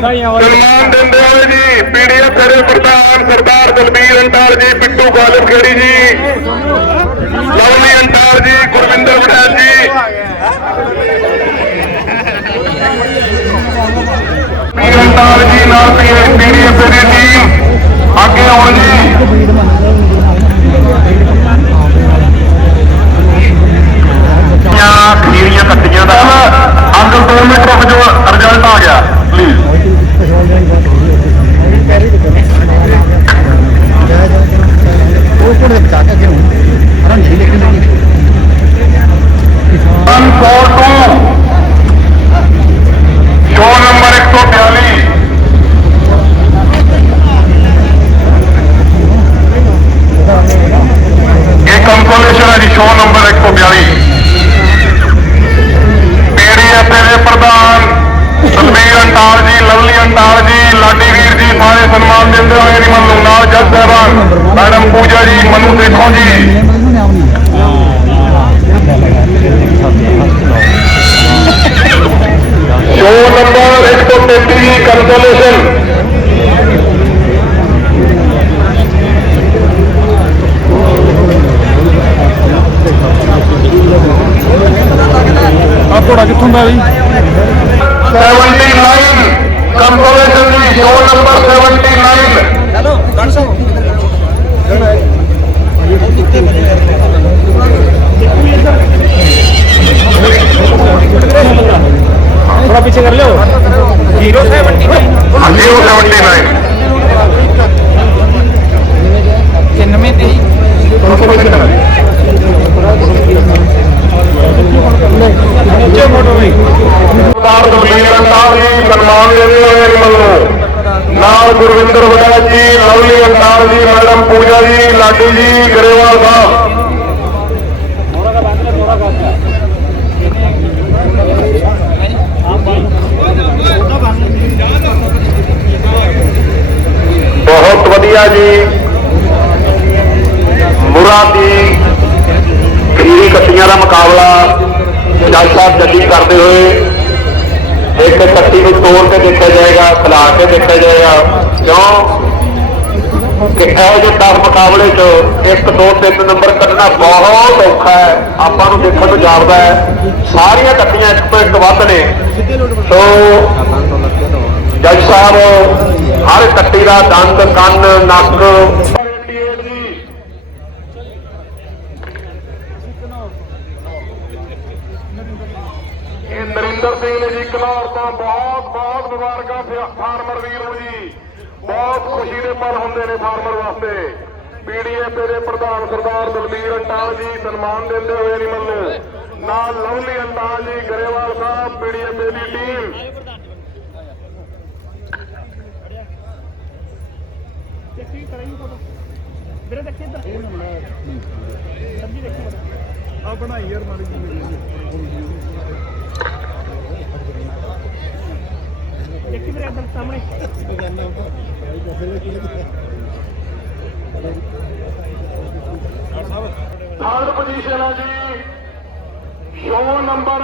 ਸਨਮਾਨ ਦਿੰਦੇ ਹੋਏ ਜੀ ਪੀਡੀਐਫ ਦੇ ਪ੍ਰਧਾਨ ਸਰਦਾਰ ਦਲਬੀਰ ਅੰਟਾਲ ਜੀ ਪਿੱਟੂ ਗਾਲਬ ਖੇੜੀ ਜੀ। ਲਵਲੀ ਅੰਟਾਲ ਜੀ ਗੁਰਵਿੰਦਰ ਵੜੈਲ ਜੀ। ਪੀਰ ਅੰਟਾਲ ਜੀ ਨਾਲ ਪੀਡੀਐਫ ਦੀ ਟੀਮ ਅੱਗੇ ਆਉਣ ਜੀ। ਜਾਂ ਖੀਰੀਆਂ ਕੱਟੀਆਂ ਦਾ ਅੰਕਲ 2 ਮਿੰਟ ਰੁਕ ਜਾਓ ਰਿਜ਼ਲਟ ਆ ਗਿਆ। Please one four two number madam Puja ji Manu Sekhon ਜੀ। ਸ਼ੋ ਨੰਬਰ 133 ਕੰਸੋਲੇਸ਼ਨ ਆ ਘੋੜਾ ਕਿੱਥੋਂ ਦਾ ਜੀ? 79 ਕੰਸੋਲੇਸ਼ਨ ਜੀ ਸ਼ੋ ਨੰਬਰ 79 ਥੋੜਾ ਪਿੱਛੇ ਕਰ ਲਿਓ। 079 ਹਾਂਜੀ ਉਹ 79 91 23 ਉੱਚੇ ਫੋਟੋ ਵੀ ਸਰਦਾਰ ਦਵਲੀਰ ਅੰਤਾਲ ਜੀ ਸਨਮਾਨ ਦਿੰਦੇ ਹੋਏ ਨੂੰ ਨਾਲ ਗੁਰਵਿੰਦਰ ਵੜੈਲ ਜੀ ਲਵਲੀ ਅੰਤਾਲ ਜੀ ਮੈਡਮ ਪੂਜਾ ਜੀ ਲਾਡੀ ਜੀ ਗਰੇਵਾਲ ਸਾਹਿਬ। ਬਹੁਤ ਜੀ, ਮੁਰਾ ਦੀ ਖੀਰੀ ਕੱਟੀਆਂ ਦਾ ਮੁਕਾਬਲਾ ਜੱਜ ਸਾਹਿਬ ਜੱਜੀ ਕਰਦੇ ਹੋਏ ਇੱਕ ਕੱਟੀ ਨੂੰ ਤੋੜ ਕੇ ਦੇਖਿਆ ਜਾਏਗਾ, ਖਿਲਾ ਕੇ ਦੇਖਿਆ ਜਾਏਗਾ। ਕਿਉਂ? ਕਿ ਇਹੋ ਜਿਹੇ ਦਸ ਮੁਕਾਬਲੇ 'ਚ 1 2 3 ਨੰਬਰ ਕੱਢਣਾ ਬਹੁਤ ਔਖਾ ਹੈ। ਆਪਾਂ ਨੂੰ ਦੇਖਣ ਨੂੰ ਜਾਪਦਾ ਹੈ। ਸਾਰੀਆਂ ਕੱਟੀਆਂ ਇੱਕ ਤੋਂ ਇੱਕ ਵੱਧ ਨੇ। ਸੋ ਜੱਜ ਸਾਹਿਬ ਹਰ ਕੱਟੀ ਦਾ ਦੰਦ, ਕੰਨ, ਨੱਕ। ਇਹ ਨਰਿੰਦਰ ਸਿੰਘ ਨੇ ਜੀ ਕਲੌਰ ਤੋਂ ਬਹੁਤ ਬਹੁਤ ਮੁਬਾਰਕਾਂ ਫਾਰਮਰ ਵੀਰ ਨੂੰ ਜੀ। ਬਹੁਤ ਖੁਸ਼ੀ ਦੇ ਪਲ ਹੁੰਦੇ ਨੇ ਫਾਰਮਰ ਵਾਸਤੇ। ਪੀਡੀਐਫ ਦੇ ਪ੍ਰਧਾਨ ਸਰਦਾਰ ਦਲਬੀਰ ਅੰਟਾਲ ਜੀ ਸਨਮਾਨ ਦਿੰਦੇ ਹੋਏ ਨਿਮਲ ਨੂੰ ਨਾਲ ਲਵਲੀ ਅੰਟਾਲ ਜੀ ਗਰੇਵਾਲ ਸਾਹਿਬ, ਪੀਡੀਐਫ ਦੀ ਟੀਮ। ਆ। ਬਣਾਈ ਯਾਰ ਮਾੜੀ ਜੀ ਦੇਖੀ ਵੀਰੇ ਇੱਧਰ ਸਾਹਮਣੇ। ਥਰਡ ਪੋਜੀਸ਼ਨ ਹੈ ਜੀ। ਸ਼ੋ ਨੰਬਰ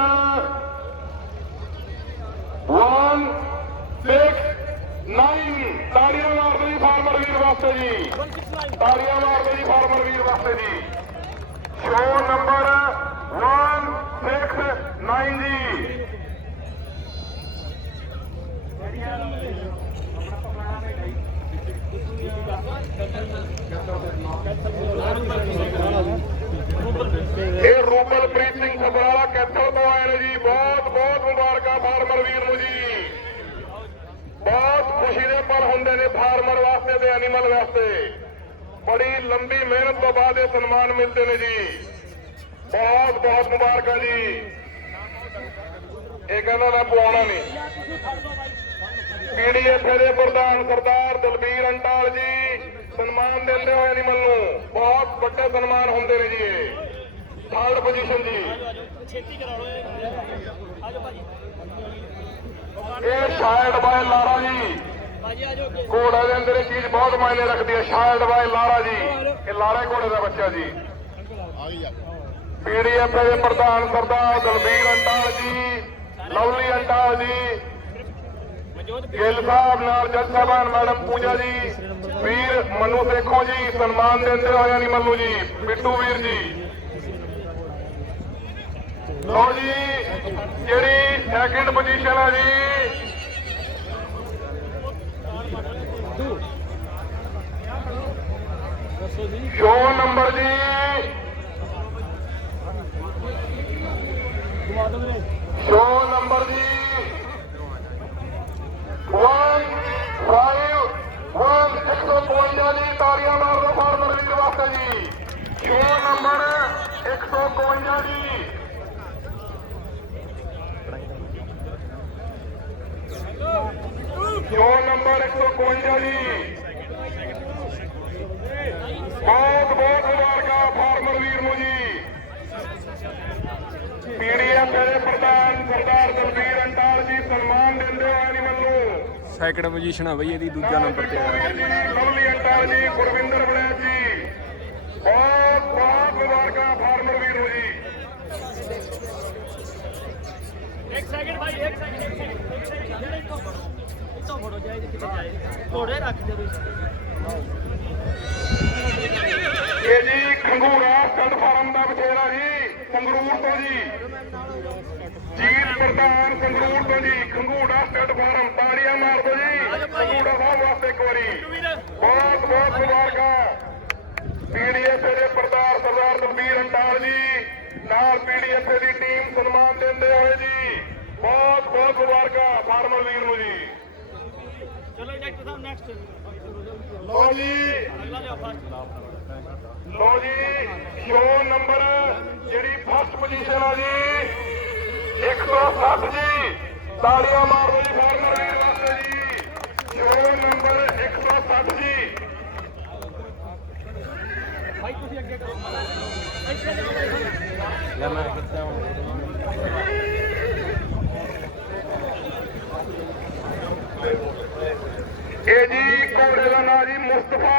1 6 9 ਤਾੜੀਆਂ ਮਾਰਦੇ ਜੀ ਫਾਰਮਰ ਵੀਰ ਵਾਸਤੇ ਜੀ। ਤਾੜੀਆਂ ਮਾਰਦੇ ਜੀ ਫਾਰਮਰ ਵੀਰ ਵਾਸਤੇ ਜੀ। ਸ਼ੋ ਨੰਬਰ 1 6 9 ਜੀ। ਇਹ ਰੂਪਲਪ੍ਰੀਤ ਸਿੰਘ ਖਬਰਾਲਾ ਕੈਥਲ ਤੋਂ ਆਏ ਨੇ ਜੀ। ਬਹੁਤ ਬਹੁਤ ਮੁਬਾਰਕਾਂ ਫਾਰਮਰ ਵੀਰ ਨੂੰ ਜੀ ਬਹੁਤ ਖੁਸ਼ੀ ਦੇ ਪਲ ਹੁੰਦੇ ਨੇ ਫਾਰਮਰ ਐਨੀਮਲ ਵਾਸਤੇ ਬੜੀ ਲੰਬੀ ਮਿਹਨਤ ਤੋਂ ਬਾਅਦ ਇਹ ਸਨਮਾਨ ਮਿਲਦੇ ਨੇ ਜੀ। ਬਹੁਤ ਬਹੁਤ ਮੁਬਾਰਕਾਂ ਜੀ। ਇਹ ਕਹਿੰਦਾ ਮੈਂ ਪਵਾਉਣਾ ਨਹੀਂ। ਪੀਡੀਐਫ ਦੇ ਪ੍ਰਧਾਨ ਸਰਦਾਰ ਦਲਬੀਰ ਅੰਟਾਲ ਜੀ ਸਨਮਾਨ ਦਿੰਦੇ ਹੋਏ ਐਨੀਮਲ ਨੂੰ। ਬਹੁਤ ਵੱਡੇ ਸਨਮਾਨ ਹੁੰਦੇ ਨੇ ਜੀ ਇਹ। ਥਰਡ ਪੋਜੀਸ਼ਨ ਜੀ। ਛੇਤੀ ਕਰਾ ਲਓ ਇਹ ਸ਼ਾਇਦ ਬਾਏ ਲਾਰਾ ਜੀ। ਘੋੜਾ ਦੇ ਅੰਦਰ ਇਹ ਚੀਜ਼ ਬਹੁਤ ਮਾਇਨੇ ਰੱਖਦੀ ਹੈ, ਸ਼ਾਇਦ ਬਾਏ ਲਾਰਾ ਜੀ। ਇਹ ਲਾਰਾ ਘੋੜੇ ਦਾ ਬੱਚਾ ਜੀ। ਪੀਡੀਐਫ ਦੇ ਪ੍ਰਧਾਨ ਸਰਦਾਰ ਦਲਬੀਰ ਅੰਟਾਲ ਜੀ, ਲਵਲੀ ਅੰਟਾਲ ਜੀ, ਗਿੱਲ ਸਾਹਿਬ ਨਾਲ ਜੱਜ ਸਾਹਿਬਾਨ ਮੈਡਮ ਪੂਜਾ ਜੀ, ਵੀਰ ਮਨੂ ਦੇਖੋ ਜੀ, ਸਨਮਾਨ ਦਿੰਦੇ ਹੋਏ ਨਹੀਂ ਮਨੂ ਜੀ, ਪਿੱਟੂ ਵੀਰ ਜੀ। ਲੋ ਜੀ, ਜਿਹੜੀ ਸੈਕਿੰਡ ਪੋਜੀਸ਼ਨ ਹੈ ਜੀ ਸ਼ੋ ਨੰਬਰ ਜੀ। ਸ਼ੋ ਨੰਬਰ ਜੀ। 1 5 1 152 ਜੀ ਤਾੜੀਆਂ ਮਾਰ ਫਾਰਮਰ ਵੀਰ ਵਾਸਤੇ ਜੀ। ਸ਼ੋ ਨੰਬਰ 152 ਜੀ। ਸ਼ੋ ਨੰਬਰ 152 ਜੀ। ਬਹੁਤ ਬਹੁਤ ਮੁਬਾਰਕਾਂ ਫਾਰਮਰ ਵੀਰ ਨੂੰ ਜੀ। ਪੀਡੀਐਫ ਦੇ ਪ੍ਰਧਾਨ ਸਰਦਾਰ ਦਲਬੀਰ ਅੰਟਾਲ ਜੀ ਸਨਮਾਨ ਦਿੰਦੇ ਹੋਏ ਐਨੀਮਲ ਨੂੰ। ਸੈਕਿੰਡ ਪੋਜੀਸ਼ਨ ਆ ਬਈ ਇਹਦੀ ਦੂਜਾ ਨੰਬਰ ਤੇ ਜੀ ਲਵਲੀ ਅੰਟਾਲ ਜੀ ਗੁਰਵਿੰਦਰ ਬੜਿਆ ਜੀ। ਬਹੁਤ ਬਹੁਤ ਮੁਬਾਰਕਾਂ ਫਾਰਮਰ ਵੀਰ ਨੂੰ ਜੀ। ਇੱਕ ਸੈਕਿੰਡ ਭਾਈ ਇੱਕ ਸੈਕਿੰਡ ਇੱਕ ਸੈਕਿੰਡ ਇੱਕ ਸੈਕਿੰਡ ਜਿਹੜੇ ਇੱਥੋਂ ਇੱਥੋਂ ਫੋਟੋ ਜਾਏ ਕਿਤੇ ਜਾਏ। ਘੋੜੇ ਰੱਖ ਦੇ ਤੁਸੀਂ। ਇਹ ਜੀ ਖੰਗੂਰਾ ਸਟੱਡ ਫਾਰਮ ਦਾ ਬਥੇਰਾ ਜੀ, ਸੰਗਰੂਰ ਤੋਂ ਜੀ। ਜੀਤ ਪ੍ਰਧਾਨ ਸੰਗਰੂਰ ਤੋਂ ਜੀ, ਖੰਗੂੜਾ ਸਟੱਡ ਫਾਰਮ, ਤਾੜੀਆਂ ਮਾਰ ਦਿਓ ਜੀ। ਖੰਗੂੜਾ ਸਾਹਿਬ ਵਾਸਤੇ ਇੱਕ ਵਾਰੀ। ਬਹੁਤ ਬਹੁਤ ਮੁਬਾਰਕਾਂ। ਪੀਡੀਐਫ ਦੇ ਪ੍ਰਧਾਨ ਸਰਦਾਰ ਦਲਬੀਰ ਅੰਟਾਲ ਜੀ, ਨਾਲ ਪੀਡੀਐਫ ਦੀ ਟੀਮ ਸਨਮਾਨ ਦਿੰਦੇ ਹੋਏ ਜੀ। ਬਹੁਤ ਬਹੁਤ ਮੁਬਾਰਕਾਂ ਫਾਰਮਰ ਵੀਰ ਨੂੰ ਜੀ। ਸਾਹਿਬ ਨੈਕਸਟ ਲੋ ਜੀ। ਲੋ ਜੀ ਸ਼ੋ ਨੰਬਰ ਜਿਹੜੀ ਫਸਟ ਪੋਜੀਸ਼ਨ ਆ ਜੀ? 107 ਜੀ। ਤਾੜੀਆਂ ਮਾਰ ਜੀ ਫਾਰਮਰ ਵੀਰ ਵਾਸਤੇ ਜੀ। ਸ਼ੋ ਨੰਬਰ 107 ਜੀ? ਭਾਈ ਤੁਸੀਂ ਅੱਗੇ ਕਰੋ। ਲੈ ਮੈਂ ਕਿੱਥੇ ਆਉਂ ਇਹ ਜੀ ਘੋੜੇ ਦਾ ਨਾਂ ਜੀ ਮੁਸਤਫਾ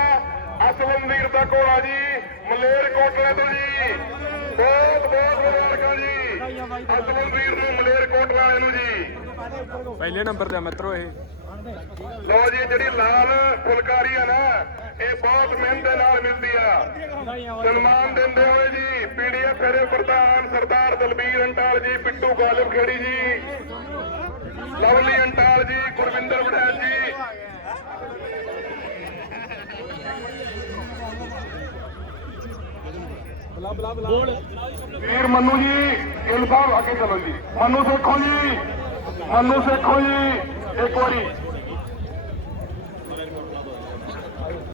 ਅਸਲਮ ਵੀਰ ਦਾ ਘੋੜਾ ਜੀ ਮਲੇਰ ਕੋਟਲੇ ਤੋਂ ਜੀ। ਬਹੁਤ ਬਹੁਤ ਮੁਬਾਰਕਾਂ ਜੀ। ਅਸਲਮ ਵੀਰ ਨੂੰ ਮਲੇਰ ਕੋਟਲਾ ਵਾਲੇ ਨੂੰ ਜੀ। ਪਹਿਲੇ ਨੰਬਰ ਤੇ ਆ ਮਿੱਤਰੋ ਇਹ। ਲੋ ਜੀ ਜਿਹੜੀ ਲਾਲ ਫੁਲਕਾਰੀ ਆ ਨਾ ਇਹ ਬਹੁਤ ਮਿਹਨਤ ਦੇ ਨਾਲ ਮਿਲਦੀ ਆ। ਸਨਮਾਨ ਦਿੰਦੇ ਹੋਏ ਜੀ ਪੀਡੀਐਫ ਦੇ ਪ੍ਰਧਾਨ ਸਰਦਾਰ ਦਲਬੀਰ ਅੰਟਾਲ ਜੀ ਪਿੱਟੂ ਗਾਲਬ ਖੇੜੀ ਜੀ। ਲਵਲੀ ਅੰਟਾਲ ਜੀ ਗੁਰਵਿੰਦਰ ਵੜੈਲ ਜੀ ਵੀਰ ਮੰਨੂ ਜੀ ਗਿੱਲ ਸਾਹਿਬ ਅੱਗੇ ਚਲੋ ਜੀ। ਮੰਨੂ ਸੇਖੋ ਜੀ, ਮੰਨੂ ਸੇਖੋ ਜੀ, ਇੱਕ ਵਾਰੀ।